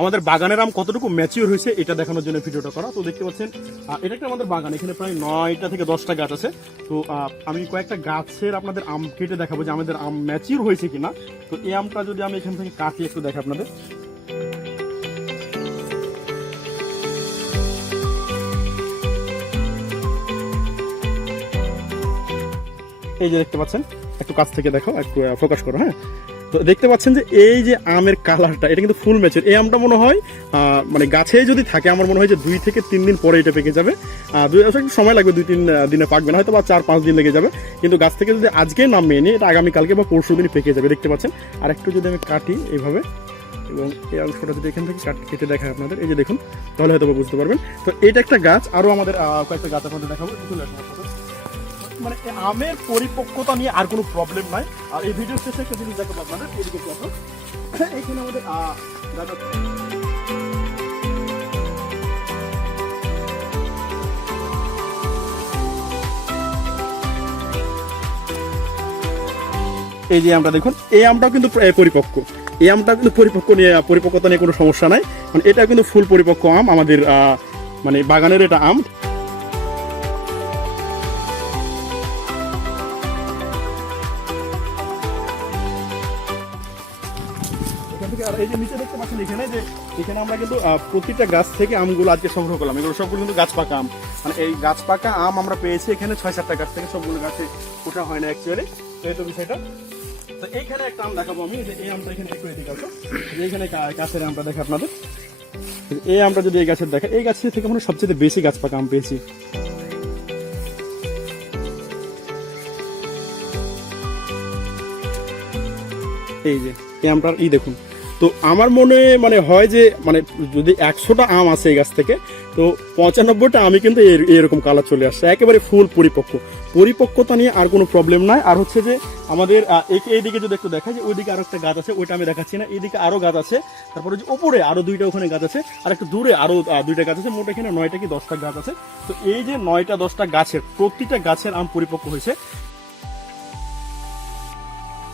আমাদের বাগানের আম কতটুকু ম্যাচিওর হয়েছে এটা দেখানোর জন্য ভিডিওটা করা। তো দেখতে পাচ্ছেন এটা একটা আমাদের বাগান, এখানে প্রায় নয়টা থেকে দশটা গাছ আছে। তো আমি কয়েকটা গাছের আপনাদের আম কেটে দেখাবো যে আমাদের আম ম্যাচিওর হয়েছে কিনা। তো এই আমটা যদি আমি এখান থেকে কাটি একটু দেখে আপনাদের। এই যে দেখতে পাচ্ছেন, একটু কাছ থেকে দেখো, একটু ফোকাস করো হ্যাঁ? তো দেখতে পাচ্ছেন যে এই যে আমের কালারটা, এটা কিন্তু ফুল ম্যাচের এই আমটা মনে হয় মানে গাছে যদি থাকে, আমার মনে হয় যে দুই থেকে তিন দিন পরে এটা পেকে যাবে। দুই আসলে একটু সময় লাগবে, দুই তিন দিনে পাকবে, না হয়তো বা চার পাঁচ দিন লেগে যাবে। কিন্তু গাছ থেকে যদি আজকে নামিয়ে নিই, এটা আগামীকালকে বা পরশু দিনই পেকে যাবে, দেখতে পাচ্ছেন। আর একটু যদি আমি কাটি এইভাবে, এবং এই অংশটা যদি এখান থেকে কাট- দেখায় আপনাদের, এই যে দেখুন, তাহলে হয়তো বুঝতে পারবেন। তো এটা একটা গাছ, আরও আমাদের কয়েকটা গাছ আপনাদের দেখাবো। মানে আমের পরিপক্কতা নিয়ে আর কোনো প্রবলেম নাই। আর এই ভিডিও শেষে একটা জিনিস দেখাবো আপনাদের একটু এখানে আমাদের এই যে আমটা দেখুন, এই আমটাও কিন্তু পরিপক্ক। এই আমটা কিন্তু পরিপক্ক নিয়ে, পরিপক্কতা নিয়ে কোনো সমস্যা নাই। মানে এটা কিন্তু ফুল পরিপক্ক আম, আমাদের মানে বাগানের এটা আম। থেকে আর এই যে নিচে দেখতে পাচ্ছেন এখানে যে, এখানে আমরা কিন্তু প্রতিটা গাছ থেকে আমগুলো আজকে সংগ্রহ করলাম। এগুলো সবগুলো কিন্তু গাছ পাকা আম। মানে এই গাছ পাকা আম আমরা পেয়েছি এখানে ছয় সাতটা গাছ থেকে সবগুলো গাছে ওঠা হয় না অ্যাকচুয়ালি তো বিষয়টা তো এইখানে একটা আম দেখাবো আমি, যে এই আমটা এখানে একটু এদিকে আসো। এইখানে গাছের আমটা দেখে আপনাদের। এই আমটা যদি এই গাছের দেখে এই গাছের থেকে মানে সবচেয়ে বেশি গাছ পাকা আম পেয়েছি। এই যে, এই আমটার ই দেখুন। তো আমার মনে মানে হয় যে মানে যদি একশোটা আম আছে এই গাছ থেকে তো পঁচানব্বইটা আমি কিন্তু এর- এরকম কালার চলে আসছে। একেবারে ফুল পরিপক্ক। পরিপক্কতা নিয়ে আর কোনো প্রবলেম নাই। আর হচ্ছে যে আমাদের এইদিকে যদি একটু দেখা যায় ওইদিকে আরও একটা গাছ আছে ওইটা আমি দেখাচ্ছি না। এইদিকে আরও গাছ আছে। তারপরে যে ওপরে আরও দুইটা ওখানে গাছ আছে আর একটু দূরে আরও আহ, দুইটা গাছ আছে। মোট এখানে নয়টা কি দশটা গাছ আছে। তো এই যে নয়টা দশটা গাছের প্রতিটা গাছের আম পরিপক্ক হয়েছে।